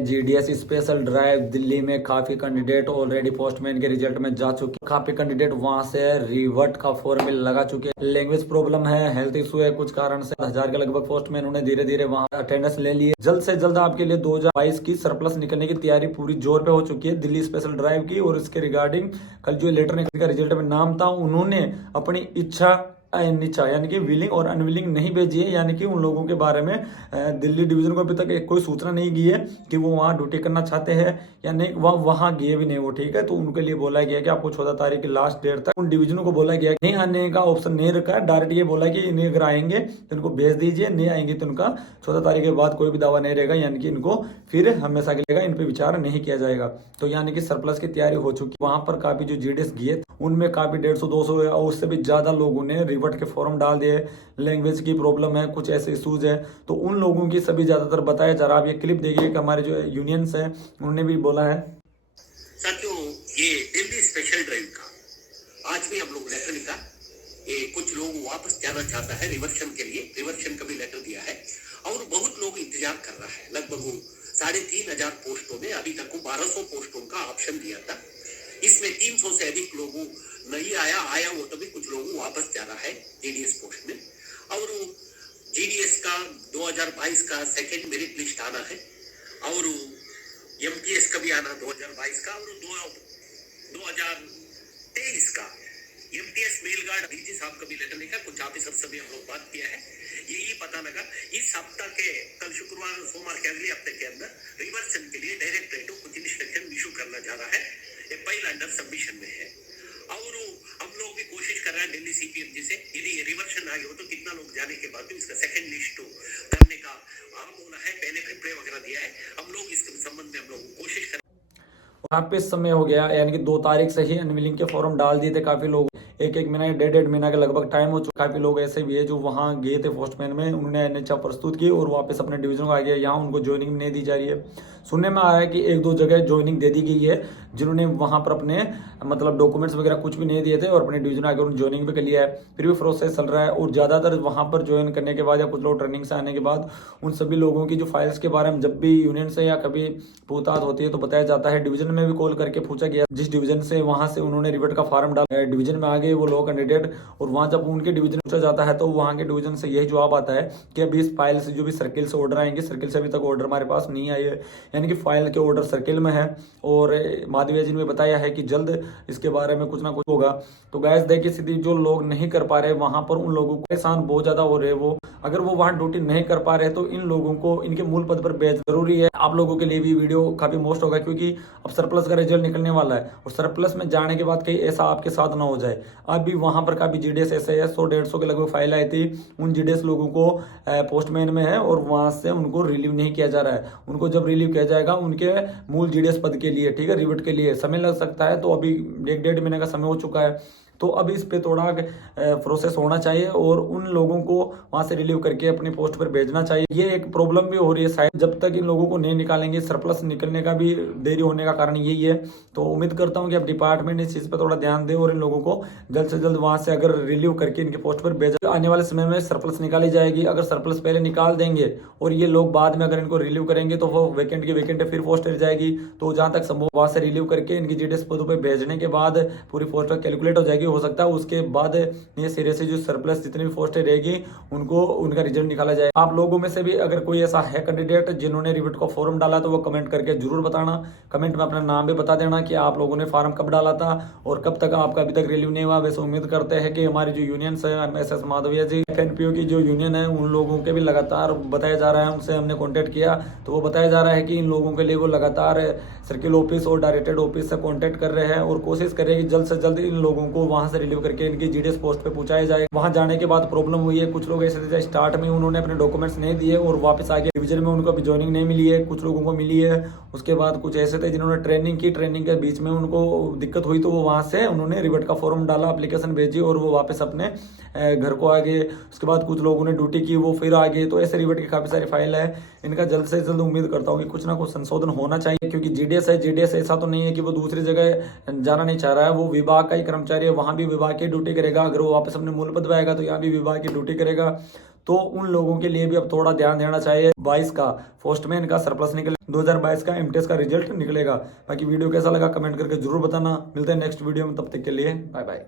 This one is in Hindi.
जीडीएस स्पेशल ड्राइव दिल्ली में काफी कैंडिडेट ऑलरेडी पोस्टमैन के रिजल्ट में जा चुके। काफी कैंडिडेट वहां से रिवर्ट का फॉर्म लगा चुके। लैंग्वेज प्रॉब्लम है, हेल्थ इशू है, कुछ कारण से 1000 के लगभग पोस्टमैन उन्होंने धीरे धीरे वहां अटेंडेंस ले लिए। जल्द से जल्द आपके लिए 2022 की सरप्लस निकलने की तैयारी पूरी जोर पे हो चुकी है दिल्ली स्पेशल ड्राइव की। और इसके रिगार्डिंग कल जो लेटर निकल का रिजल्ट में नाम था, उन्होंने अपनी इच्छा यानी कि विलिंग और अनविलिंग नहीं भेजी है। यानी कि उन लोगों के बारे में दिल्ली डिवीजन को अभी तक कोई सूचना नहीं दी है कि वो वहां ड्यूटी करना चाहते हैं या नहीं, वहां गए भी नहीं वो, ठीक है। तो उनके लिए बोला गया कि आपको 14 तारीख की लास्ट डेट तक उन डिवीजनों को बोला गया नहीं आने का ऑप्शन नहीं रखा है। डायरेक्ट ये बोला कि इन्हें अगर आएंगे तो इनको भेज दीजिए, नहीं आएंगे तो उनका 14 तारीख के बाद कोई भी दावा नहीं रहेगा। यानी कि इनको फिर हमेशा के लिए इन पे विचार नहीं किया जाएगा। तो यानी कि सरप्लस की तैयारी हो चुकी है। वहां पर काफी जो जीडीएस गए उनमें काफी 150-200 और उससे भी ज्यादा लोगों ने रिवर्ट के फॉर्म डाल दिए। लैंग्वेज की प्रॉब्लम है, कुछ ऐसे इश्यूज है, तो उन लोगों की सभी ज्यादातर बताया जा रहा है। आप ये क्लिप देखिए कि हमारे जो यूनियंस है उन्होंने भी बोला है। साथियों, ये दिल्ली स्पेशल ड्राइव का आज भी हम लोग लेटर लिखा। ये कुछ लोग वापस जाना चाहता है रिवर्शन के लिए, रिवर्शन का भी लेटर दिया है और बहुत लोग इंतजार कर रहा है। लगभग 3500 पोस्टों में अभी तक 1200 पोस्टों का ऑप्शन दिया था। इसमें 300 से अधिक लोगों नहीं आया वो तो भी कुछ लोगों वापस जा रहा है जीडीएस पोस्ट में। और जीडीएस का 2022 का सेकंड मेरिट लिस्ट आना है और एमटीएस का भी आना 2022 का और 2023 का एमटीएस मेल गार्ड डीजी साहब का भी लेटर लिखा। कुछ ऑफिसर से भी हम लोग बात किया है। यही पता लगा इस हफ्ता के कल शुक्रवार सोमवार के अगले हफ्ते के अंदर रिवर्सन के लिए डायरेक्टरेट कुछ इंस्ट्रक्शन इशू करना जा रहा है। ये पहला अंडर सबमिशन में है और हम लोग भी कोशिश कर रहे हैं दिल्ली सीपीएमजी से, यदि रिवर्सन आ गया हो तो कितना लोग जाने के बाद भी इसका सेकंड लिस्ट करने का बोला है, पहले रिप्लाई वगैरह दिया है। हम लोग इसके संबंध में हम लोग कोशिश कर वहाँ पे समय हो गया, यानी कि 2 तारीख से ही अनविलिंग के फॉर्म डाल दिए थे काफी लोग। एक महीना 1.5 महीना के लगभग टाइम हो चुका। काफी लोग ऐसे भी है जो वहां गए थे पोस्टमैन में, उन्होंने एनएचआर प्रस्तुत की और वापस अपने डिवीजन को आ गया। यहाँ उनको ज्वाइनिंग नहीं दी जा रही है। सुनने में आया है कि 1-2 जगह ज्वाइनिंग दे दी गई है जिन्होंने वहां पर अपने मतलब डॉक्यूमेंट्स वगैरह कुछ भी नहीं दिए थे और अपने डिवीजन आगे उन्होंने ज्वाइनिंग भी कर लिया है। फिर भी प्रोसेस चल रहा है और ज्यादातर वहां पर ज्वाइन करने के बाद या कुछ लोग ट्रेनिंग से आने के बाद उन सभी लोगों की जो फाइल्स के बारे में जब भी यूनियन से या कभी पूछताछ होती है तो बताया जाता है। डिवीजन में भी कॉल करके पूछा गया जिस डिवीजन से, वहां से उन्होंने रिवर्ट का फॉर्म डाला, डिवीजन में आ गए वो लोग कैंडिडेट और वहां जब उनके डिवीजन पूछा जाता है तो वहां के डिवीजन से यही जवाब आता है कि अभी इस फाइल से जो भी सर्किल से ऑर्डर आएंगे, सर्किल से अभी तक ऑर्डर हमारे पास नहीं आए है। यानी कि फाइल के ऑर्डर सर्किल में है और माधवी जी ने बताया है कि जल्द इसके बारे में कुछ ना कुछ होगा। तो गैस देखिए सीधी जो लोग नहीं कर पा रहे वहां पर उन लोगों को परेशान बहुत ज्यादा हो रहे। वो अगर वो वहां ड्यूटी नहीं कर पा रहे तो इन लोगों को इनके मूल पद पर भेज जरूरी है। आप लोगों के लिए भी वीडियो काफी मोस्ट होगा क्योंकि अब सरप्लस का रिजल्ट निकलने वाला है और सरप्लस में जाने के बाद कहीं ऐसा आपके साथ ना हो जाए। अभी वहां पर काफी जीडीएस ऐसे है 100-150 के लगभग फाइल आई थी। उन जीडीएस लोगों को पोस्टमैन में है और वहां से उनको रिलीव नहीं किया जा रहा है। उनको जब रिलीव किया जाएगा उनके मूल जीडीएस पद के लिए, ठीक है, रिवर्ट के लिए समय लग सकता है। तो अभी 1-1.5 महीने का समय हो चुका है। तो अब इस पे थोड़ा प्रोसेस होना चाहिए और उन लोगों को वहां से रिलीव करके अपनी पोस्ट पर भेजना चाहिए। ये एक प्रॉब्लम भी हो रही है शायद, जब तक इन लोगों को नहीं निकालेंगे सरप्लस निकलने का भी देरी होने का कारण यही है। तो उम्मीद करता हूं कि अब डिपार्टमेंट इस चीज पर थोड़ा ध्यान दे और इन लोगों को जल्द से जल्द वहां से अगर रिलीव करके इनके पोस्ट पर भेजा। आने वाले समय में सरप्लस निकाली जाएगी। अगर सरप्लस पहले निकाल देंगे और ये लोग बाद में अगर इनको रिलीव करेंगे तो वो वैकेंट की वैकेंट फिर पोस्ट रह जाएगी। तो जहां तक संभव वहां से रिलीव करके इनकी जीडीएस पदों पर भेजने के बाद पूरी पोस्ट कैलकुलेट हो जाएगी। हो सकता है उसके बाद ये सिरे से जो सरप्लस जितनी भी पोस्टें रहेगी उनको उनका रिजल्ट निकाला जाए। आप लोगों में से भी अगर कोई ऐसा है कैंडिडेट जिन्होंने रिवर्ट का फॉर्म डाला तो वो कमेंट करके जरूर बताना। कमेंट में अपना नाम भी बता देना कि आप लोगों ने फॉर्म कब डाला था और कब तक आपका अभी तक रिलीव नहीं हुआ। वैसे उम्मीद करते हैं कि हमारी जो यूनियन है एमएसएस माधविया जी एफएनपीओ की जो यूनियन है उन लोगों के भी लगातार बताया जा रहा है, उनसे हमने कॉन्टेक्ट किया तो वो बताया जा रहा है कि इन लोगों के लिए वो लगातार सर्किल ऑफिस और डायरेक्टेड ऑफिस से कॉन्टेक्ट कर रहे हैं और कोशिश कर रहे हैं कि जल्द से जल्द इन लोगों को वहां से रिलीव करके इनकी जीडीएस पोस्ट पे पहुंचाया जाए। वहां जाने के बाद प्रॉब्लम हुई है, कुछ लोग ऐसे थे स्टार्ट में उन्होंने अपने डॉक्यूमेंट्स नहीं दिए और वापस आगे डिवीजन में उनको अभी ज्वाइनिंग नहीं मिली है, कुछ लोगों को मिली है। उसके बाद कुछ ऐसे थे जिन्होंने ट्रेनिंग की, ट्रेनिंग के बीच में उनको दिक्कत हुई तो वो वहां से उन्होंने रिवर्ट का फॉर्म डाला, एप्लीकेशन भेजी और वो वापस अपने घर को आ गए। उसके बाद कुछ लोगों ने ड्यूटी की वो फिर आ गए। तो ऐसे रिवर्ट की काफी सारी फाइल है, इनका जल्द से जल्द उम्मीद करता हूँ कि कुछ ना कुछ संशोधन होना चाहिए क्योंकि जीडीएस है। जीडीएस ऐसा तो नहीं है कि वो दूसरी जगह जाना नहीं चाह रहा है, वो विभाग का ही कर्मचारी है, वहां भी विभाग की ड्यूटी करेगा। अगर वो वापस अपने मूल पद पे आएगा तो यहाँ भी विभाग की ड्यूटी करेगा। तो उन लोगों के लिए भी अब थोड़ा ध्यान देना चाहिए। 22 का पोस्टमैन का सरप्लस निकले 2022 का एमटीएस का रिजल्ट निकलेगा। बाकी वीडियो कैसा लगा कमेंट करके जरूर बताना। मिलते हैं नेक्स्ट वीडियो में, तब तक के लिए बाय बाय।